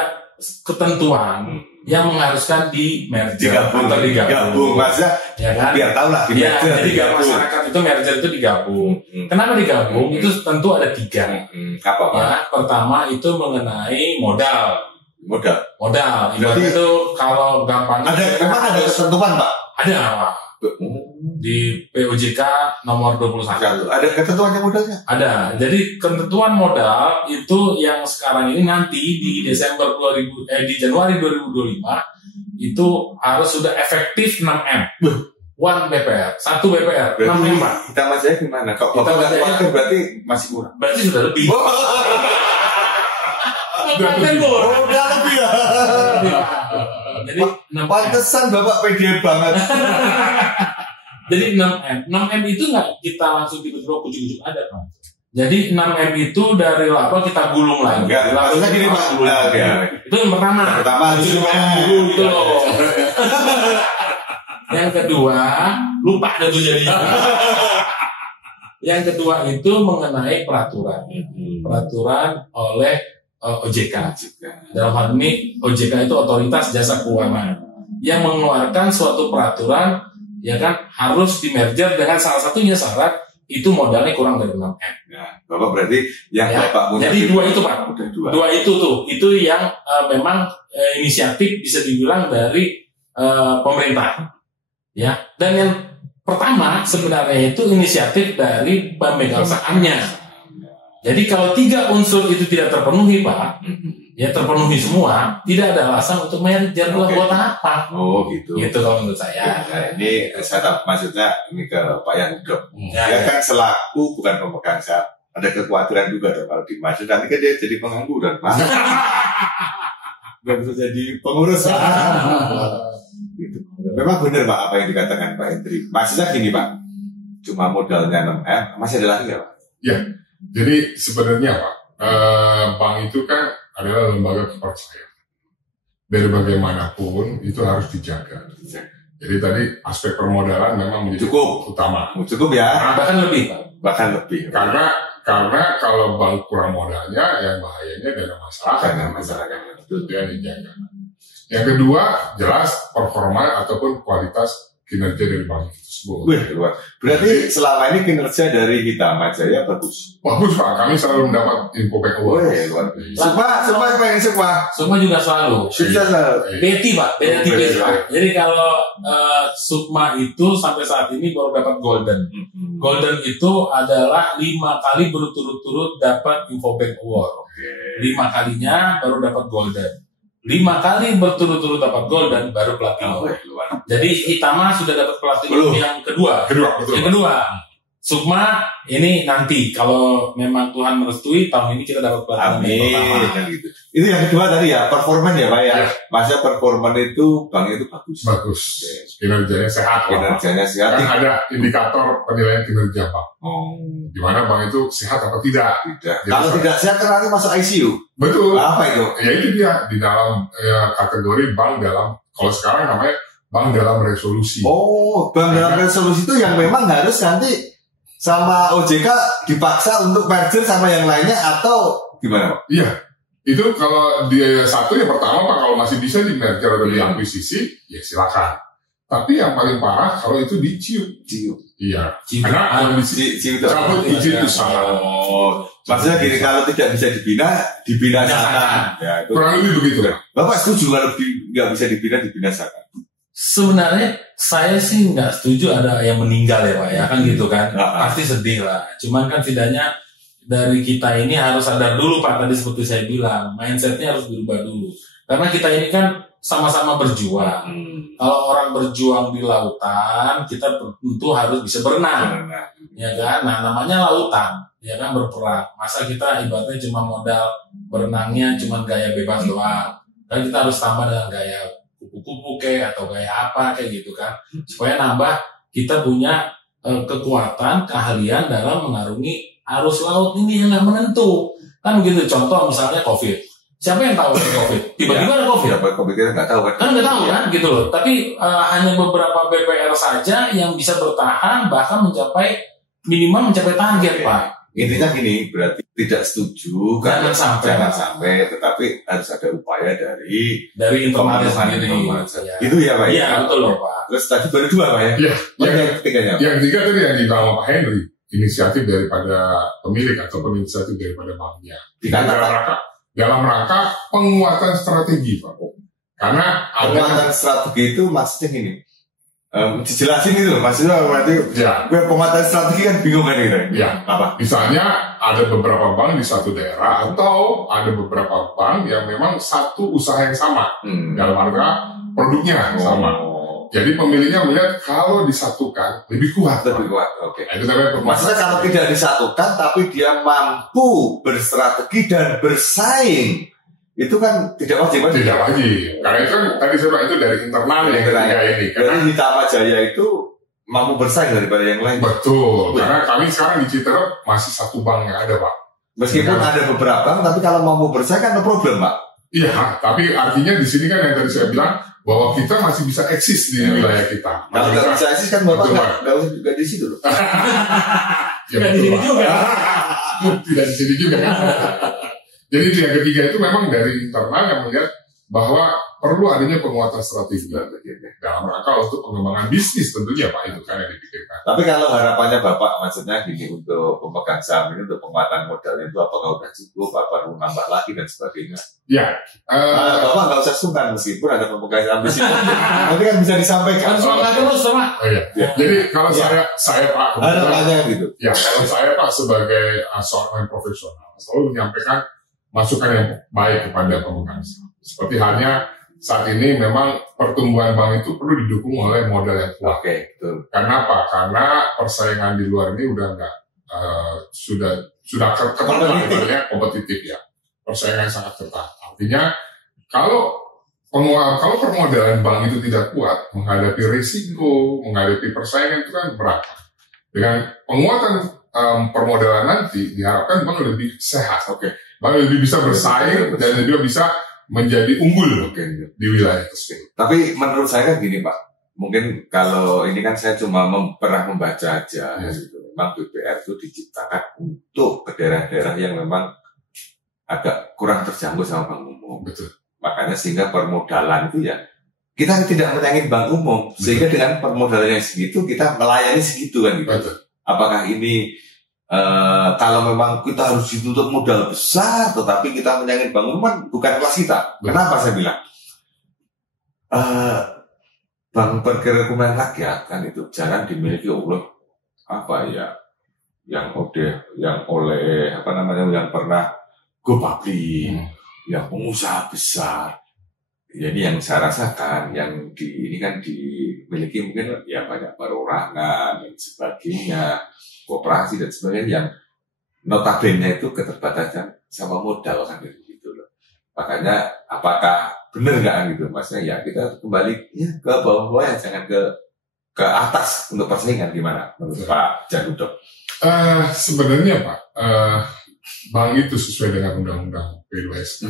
ketentuan yang mengharuskan di merger atau digabung. Maksudnya ya kan? Biar tahu lah di merger. Jadi masyarakat itu merger itu digabung. Kenapa digabung? Itu tentu ada 3. Apa Pak? Ya, pertama itu mengenai modal. Itu kalau gampang. Memang ada ketentuan Pak? Ada Pak. Di POJK nomor 21. Ada ketentuannya modalnya? Ada. Jadi ketentuan modal itu yang sekarang ini nanti di di Januari 2025 itu harus sudah efektif 6M. 1 BPR, 1 BPR, 6M Pak. Kita masanya gimana? Kalau Bapak nggak kuatir berarti masih kurang. Berarti sudah lebih. Udah lebih ya. Jadi pantesan Bapak pede banget. Jadi 6M itu nggak kita langsung tiba-tiba kucuk-kucuk ada Pak. Jadi 6M itu dari laba kita gulung lagi. Maksudnya gini Pak. Itu yang pertama. Dulu gitu loh. Yang kedua lupa ada tuh jadi. Yang kedua itu mengenai peraturan oleh OJK. Dalam hal ini OJK itu Otoritas Jasa Keuangan yang mengeluarkan suatu peraturan, ya kan, harus dimerger dengan salah satunya syarat itu modalnya kurang dari 6M. Ya, Bapak berarti yang Bapak punya. Jadi 2 itu Pak. 2 itu yang memang inisiatif bisa dibilang dari pemerintah. Ya, dan yang pertama sebenarnya itu inisiatif dari pemegang sahamnya. Jadi kalau 3 unsur itu tidak terpenuhi Pak, ya terpenuhi semua, tidak ada alasan untuk merger. Buat apa? Oh gitu. Gitu kalau menurut saya. Nah, ini saya tahu maksudnya ini ke Pak Yang Udop. Dia kan selaku bukan pemegang saham, ada kekhawatiran juga kalau dimaju nanti kan dia jadi pengangguran Pak. Gak bisa jadi pengurus Pak. Gitu. Memang benar Pak apa yang dikatakan Pak Hendri. Maksudnya gini Pak, cuma modalnya 6M, masih ada lagi ya Pak? Ya, jadi sebenarnya Pak, bank itu kan adalah lembaga kepercayaan. Dari bagaimanapun itu harus dijaga. Jadi tadi aspek permodalan memang menjadi utama. Cukup ya? Bahkan lebih Pak. Bahkan lebih. Karena kalau bank kurang modalnya, yang bahayanya adalah masyarakat. Itu yang dijaga. Yang kedua, jelas performa ataupun kualitas kinerja dari bank tersebut. Berarti selama ini kinerja dari Itama Jaya bagus. Bagus Pak, kami selalu mendapat info back award. Luar biasa. Sukma juga selalu. Beti Pak. Jadi kalau Sukma itu sampai saat ini baru dapat golden. Golden itu adalah 5 kali berturut-turut dapat info back award. 5 kalinya baru dapat golden. 5 kali berturut-turut dapat golden baru platinum. Jadi Itama sudah dapat platinum yang kedua. Betul. Yang kedua. Sukma ini nanti kalau memang Tuhan merestui tahun ini kita dapat platinum Amin. Gitu. Itu yang kedua tadi ya, performan ya Pak ya. Masa performan itu bank itu bagus. Bagus. Kinerjanya sehat. Kinerjanya sehat. Kan ada indikator penilaian kinerja Pak. Di mana bank itu sehat atau tidak. Kalau tidak sehat kan nanti masuk ICU. Betul. Apa itu? Ya itu dia di dalam kategori bank dalam, kalau sekarang namanya bank dalam resolusi. Oh, bank dalam resolusi itu yang memang harus nanti sama OJK dipaksa untuk merger sama yang lainnya atau gimana Pak? Iya, itu kalau dia satu ya pertama Pak, kalau masih bisa di merger atau diakuisisi ya silakan. Tapi yang paling parah kalau itu dicium. Iya. Karena kalau dicium cabut izin usaha. Oh, maksudnya gini, kalau tidak bisa dibinasakan. Ya, itu. Kurang lebih begitu. Bapak setuju kalau nggak bisa dibinasakan? Sebenarnya saya sih nggak setuju ada yang meninggal ya Pak ya, kan gitu kan. Pasti sedih lah. Cuman kan setidaknya dari kita ini harus sadar dulu Pak, tadi seperti saya bilang, mindsetnya harus berubah dulu. Karena kita ini kan sama-sama berjuang. Kalau orang berjuang di lautan, kita tentu harus bisa berenang. Ya kan? Nah, namanya lautan, ya kan, berperang. Masa kita ibaratnya cuma modal berenangnya cuma gaya bebas doang. Dan kita harus tambah dengan gaya kupu-kupu atau gaya apa kayak gitu kan, supaya nambah kita punya kekuatan, keahlian dalam mengarungi arus laut ini yang nggak menentu kan begitu. Contoh misalnya COVID, siapa yang tahu COVID? Tiba-tiba ada COVID. COVID kita nggak tahu kan? Nggak tahu kan gitu loh. Tapi hanya beberapa BPR saja yang bisa bertahan bahkan mencapai minimal mencapai target Pak. Intinya gini, berarti tidak setuju jangan sampai, tetapi harus ada upaya dari internal sendiri. Ya. Itu ya Pak. Iya betul loh Pak. Terus tadi baru dua Pak ya. Iya. Yang ketiganya. Yang ketiga tadi yang dibawa Pak Henry, inisiatif daripada pemilik ataupun inisiatif daripada banknya. Dalam rangka penguatan strategi Pak. Karena penguatan strategi itu maksudnya gini. Dijelasin itu maksudnya berarti gue penguatan strategi kan bingung kan gitu ya. Apa? Misalnya ada beberapa bank di satu daerah atau ada beberapa bank yang memang satu usaha yang sama dalam rangka produknya sama. Jadi pemiliknya melihat kalau disatukan lebih kuat. Oke. Itu maksudnya kalau tidak disatukan tapi dia mampu berstrategi dan bersaing, itu kan tidak wajib. Tidak wajib. Karena itu kan tadi saya bilang itu dari internal yang ketiga ini. Karena Hitama Jaya itu mampu bersaing daripada yang lain. Betul. Karena kami sekarang di Citerep masih satu bank yang ada Pak. Meskipun ada beberapa bank, tapi kalau mampu bersaing kan ada problem Pak. Iya. Tapi artinya di sini kan yang tadi saya bilang bahwa kita masih bisa eksis di wilayah kita. Kalau nggak bisa eksis kan Bapak nggak usah juga di situ loh. Tidak di sini juga. Tidak di sini juga. Jadi yang ketiga itu memang dari internal yang melihat bahwa perlu adanya penguatan strategi dalam rangka untuk pengembangan bisnis tentunya Pak, itu kan yang dipikirkan. Tapi kalau harapannya Bapak maksudnya gini untuk pemegang saham ini untuk penguatan modal itu apakah sudah cukup, apa perlu nambah lagi dan sebagainya? Ya. Bapak nggak usah sungkan meskipun ada pemegang saham di sini. Nanti kan bisa disampaikan. Terus sama. Jadi kalau saya Pak, harapannya gitu. Ya kalau saya Pak sebagai seorang profesional selalu menyampaikan masukan yang baik kepada pemegang saham. Seperti halnya saat ini memang pertumbuhan bank itu perlu didukung oleh modal yang kuat. Betul. Karena apa? Karena persaingan di luar ini udah enggak sudah kompetitif ya. Persaingan sangat ketat. Artinya kalau permodalan bank itu tidak kuat menghadapi risiko, menghadapi persaingan itu kan berat. Dengan penguatan permodalan nanti diharapkan bank lebih sehat. Bank lebih bisa bersaing dan lebih bisa menjadi unggul di wilayah tersebut. Tapi menurut saya kan gini Pak, mungkin kalau ini kan saya cuma pernah membaca aja, gitu. Memang BPR itu diciptakan untuk ke daerah-daerah yang memang agak kurang terjangkau sama bank umum. Betul. Makanya sehingga permodalan itu ya kita tidak menyaingin bank umum, sehingga dengan permodalan yang segitu kita melayani segitu kan gitu. Betul. Apakah ini kalau memang kita harus dituntut modal besar, tetapi kita menyaingin bank umum bukan kelas kita. Kenapa saya bilang? Bank Perekonomian Rakyat kan itu jangan dimiliki oleh yang pernah go public, yang pengusaha besar. Jadi yang saya rasakan, yang ini kan dimiliki mungkin ya banyak perorangan dan sebagainya, koperasi dan sebagainya yang notabene itu keterbatasan sama modal kan gitu loh. Makanya apakah benar nggak gitu, maksudnya ya kita kembali ya ke bawah ya, jangan ke atas untuk persaingan. Gimana menurut Pak Jagudok? Sebenarnya Pak, bank itu sesuai dengan undang-undang P2SK.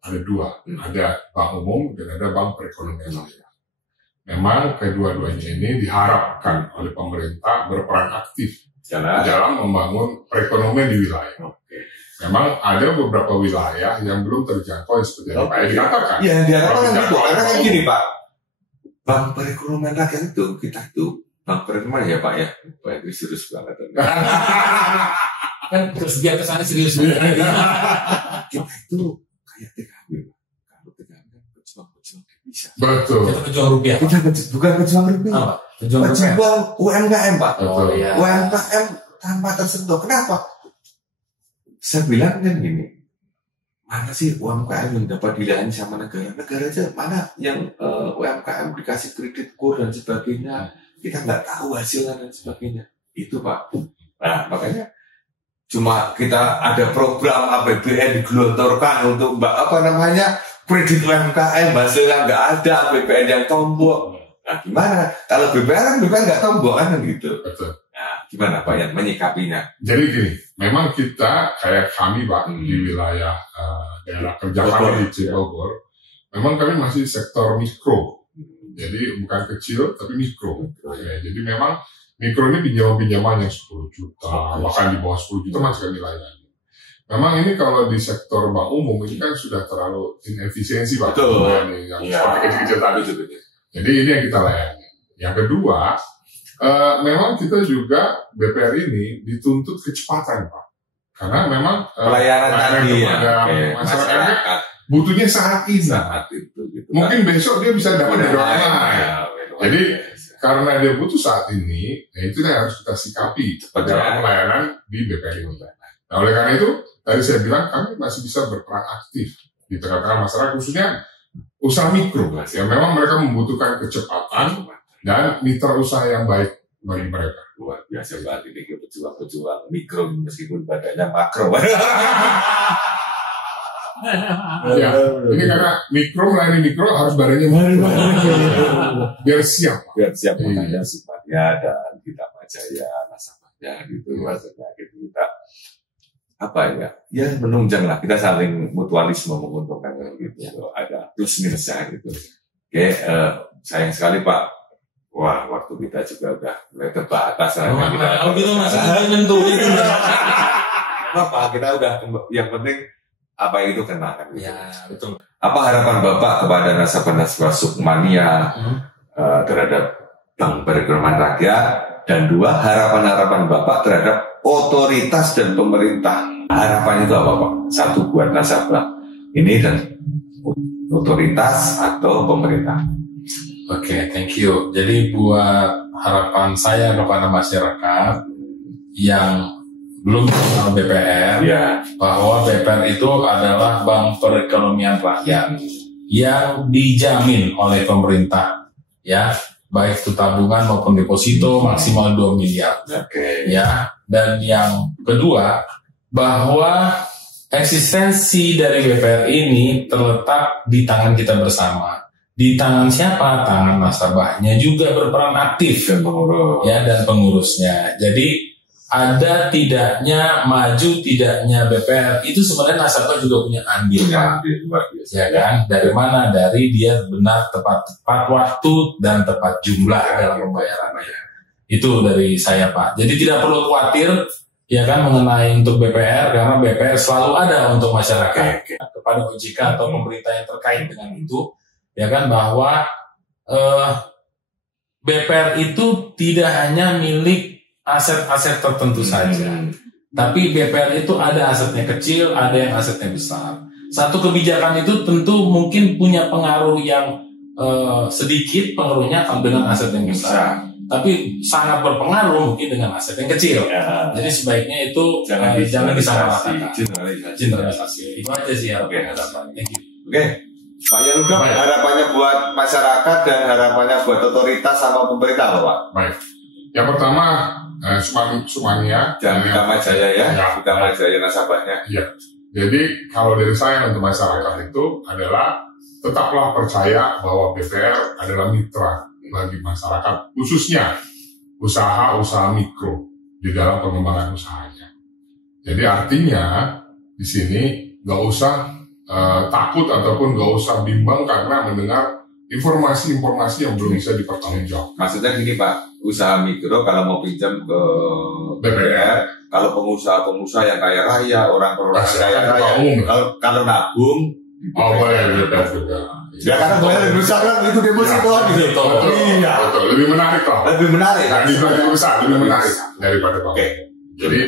Ada dua, ada bank umum dan ada bank perekonomian rakyat. Memang kedua-duanya ini diharapkan oleh pemerintah berperan aktif dalam membangun perekonomian di wilayah. Memang ada beberapa wilayah yang belum terjangkau seperti yang Pak Edi katakan. Iya, diharapkan itu. Karena kan gini Pak, bank perekonomian rakyat itu, kita itu bank perekonomian ya Pak ya, Pak Edi serius banget. Kan terus biar kesana serius. Kita itu kayak TKW, kalau TKW kan pejuang bisa. Betul. Kita pejuang rupiah. Kita bukan pejuang rupiah, Apa? Pejuang rupiah. pejuang UMKM Pak. Oh iya. UMKM tanpa tersentuh. Kenapa? Saya bilang kan gini, mana sih UMKM yang dapat dilayani sama negara? Negara aja mana yang UMKM dikasih kredit kur dan sebagainya, kita nggak tahu hasilnya dan sebagainya. Itu Pak. Nah makanya cuma kita ada program APBN digelontorkan untuk kredit UMKM, hasilnya nggak ada, APBN yang tombol. Nah gimana? Kalau BPR nggak tombol kan gitu. Betul. Nah gimana Pak yang menyikapinya? Jadi gini, memang kita kayak kami Pak di wilayah daerah kerja kami di Cibogor, memang kami masih sektor mikro. Jadi bukan kecil tapi mikro. Ya, jadi memang mikro ini pinjaman-pinjaman yang 10 juta, bahkan di bawah 10 juta masih kami layani. Memang ini kalau di sektor bank umum ini kan sudah terlalu inefisiensi Pak. Betul. Yang seperti kecil-kecil tadi. Jadi ini yang kita layani. Yang kedua, memang kita juga BPR ini dituntut kecepatan Pak. Karena memang pelayanan tadi kepada masyarakat butuhnya saat ini. Saat itu. Gitu, mungkin besok dia bisa dapat dari orang lain. Jadi karena dia butuh saat ini, ya itu yang harus kita sikapi dalam pelayanan di BPR ini. Nah, oleh karena itu, tadi saya bilang kami masih bisa berperan aktif di tengah-tengah masyarakat, khususnya usaha mikro. Ya memang mereka membutuhkan kecepatan dan mitra usaha yang baik bagi mereka. Luar biasa banget ini pejuang-pejuang mikro meskipun badannya makro. Ya, ini karena mikro melayani mikro harus badannya biar siap. Biar siap makanya supaya dan kita percaya nasabahnya gitu, maksudnya kita ya menunjang lah, kita saling mutualisme menguntungkan gitu. Ada plus minusnya gitu. Oke, sayang sekali Pak. Wah, waktu kita juga udah mulai terbatas. Kita masih nentuin. Apa kita udah, yang penting apa itu kenangan. Ya, betul. Apa harapan Bapak kepada nasabah-nasabah Sukmania terhadap Bank Perekonomian Rakyat? Dan dua, harapan-harapan Bapak terhadap otoritas dan pemerintah. Harapan itu apa Pak? Satu buat nasabah ini dan otoritas atau pemerintah. Oke, thank you. Jadi buat harapan saya kepada masyarakat yang belum kenal BPR, bahwa BPR itu adalah Bank Perekonomian Rakyat yang dijamin oleh pemerintah, ya, baik itu tabungan maupun deposito maksimal 2 miliar. Ya, dan yang kedua, bahwa eksistensi dari BPR ini terletak di tangan kita bersama. Di tangan siapa? Tangan nasabahnya juga berperan aktif, dan pengurusnya. Jadi ada tidaknya maju tidaknya BPR itu sebenarnya nasabah juga punya andil, ya kan? Dari mana? Dari dia benar tepat waktu dan tepat jumlah dalam pembayarannya. Itu dari saya Pak. Jadi tidak perlu khawatir ya kan mengenai untuk BPR, karena BPR selalu ada untuk masyarakat. Kepada OJK atau pemerintah yang terkait dengan itu, ya kan, bahwa BPR itu tidak hanya milik aset-aset tertentu saja, tapi BPR itu ada asetnya kecil, ada yang asetnya besar. Satu kebijakan itu tentu mungkin punya pengaruh yang sedikit pengaruhnya dengan aset yang besar, tapi sangat berpengaruh mungkin dengan aset yang kecil. Jadi sebaiknya itu jangan disamaratakan. Generalisasi. Itu aja sih harapan. Oke, Pak Yan udah harapannya buat masyarakat dan harapannya buat otoritas sama pemerintah loh Pak. Baik. Yang pertama Sumania Jangan Utama Jaya ya. Utama Jaya nasabahnya. Iya. Jadi kalau dari saya untuk masyarakat itu adalah tetaplah percaya bahwa BPR adalah mitra bagi masyarakat, khususnya usaha-usaha mikro di dalam pengembangan usahanya. Jadi artinya di sini nggak usah takut ataupun nggak usah bimbang karena mendengar informasi-informasi yang belum bisa dipertanggungjawabkan. Maksudnya gini Pak, usaha mikro kalau mau pinjam ke BPR, kalau pengusaha-pengusaha yang kaya raya, orang-orang kaya raya, kalau nabung, boleh juga. Ya karena bayar lebih besar kan itu deposito gitu. Iya. Betul. Lebih menarik lah. Lebih menarik. Nah, lebih besar, lebih menarik daripada bank. Jadi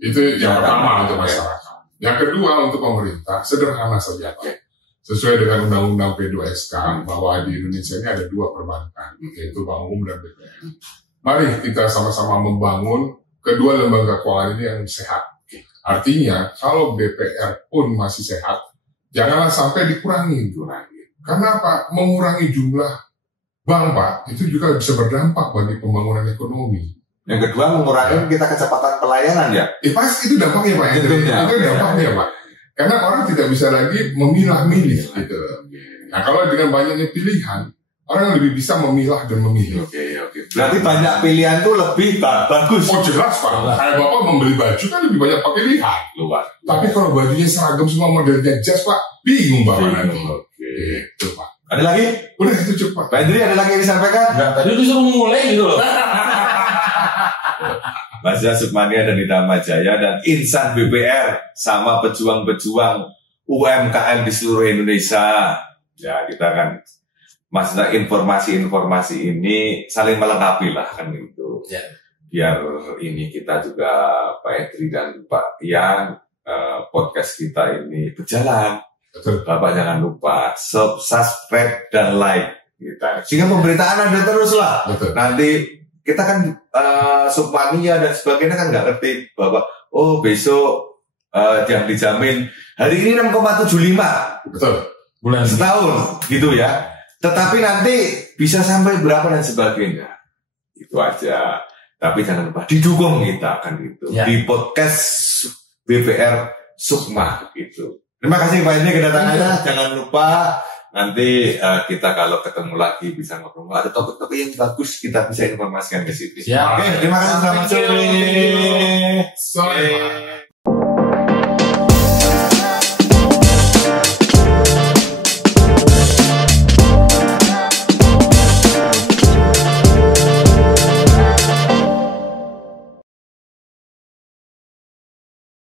itu yang pertama untuk masyarakat. Yang kedua untuk pemerintah sederhana saja Pak. Sesuai dengan Undang-Undang P2SK bahwa di Indonesia ini ada dua perbankan, yaitu Bank Umum dan BPR. Mari kita sama-sama membangun kedua lembaga keuangan ini yang sehat. Artinya kalau BPR pun masih sehat, janganlah sampai dikurangi. Karena apa? Mengurangi jumlah bank Pak, itu juga bisa berdampak bagi pembangunan ekonomi. Yang kedua mengurangi kita kecepatan pelayanan ya. Pasti itu dampaknya Pak. Itu dampaknya Pak. Karena orang tidak bisa lagi memilah-milih gitu. Nah kalau dengan banyaknya pilihan, orang lebih bisa memilah dan memilih. Oke. Berarti banyak pilihan tuh lebih bagus. Oh jelas Pak. Kayak Bapak membeli baju kan lebih banyak pakai lihat. Luar. Tapi kalau bajunya seragam semua modelnya jas Pak, bingung Bapak nanti. Oke. Itu Pak. Ada lagi? Udah itu cukup Pak. Pak Hendri ada lagi yang disampaikan? Enggak, tadi disuruh mulai gitu loh. Mas Sukmania dan Utama Jaya dan insan BPR sama pejuang-pejuang UMKM di seluruh Indonesia. Ya kita kan maksudnya informasi-informasi ini saling melengkapi lah kan itu. Ya. Biar ini kita juga Pak Hendri dan Pak Yan podcast kita ini berjalan. Betul. Bapak jangan lupa subscribe dan like kita. Sehingga pemberitaan ada terus lah. Betul. Nanti kita kan Sukmania dan sebagainya kan nggak ngerti bahwa besok yang dijamin hari ini 6,75 Betul. Bulan setahun gitu ya. Tetapi nanti bisa sampai berapa dan sebagainya. Itu aja. Tapi jangan lupa didukung kita kan gitu. Ya. Di podcast BPR Sukma gitu. Terima kasih Pak Hendri kedatangannya. Jangan lupa nanti kita kalau ketemu lagi bisa ngobrol. Ada topik-topik yang bagus kita bisa informasikan ke sini. Ya. Oke, terima kasih. Selamat sore. Sore.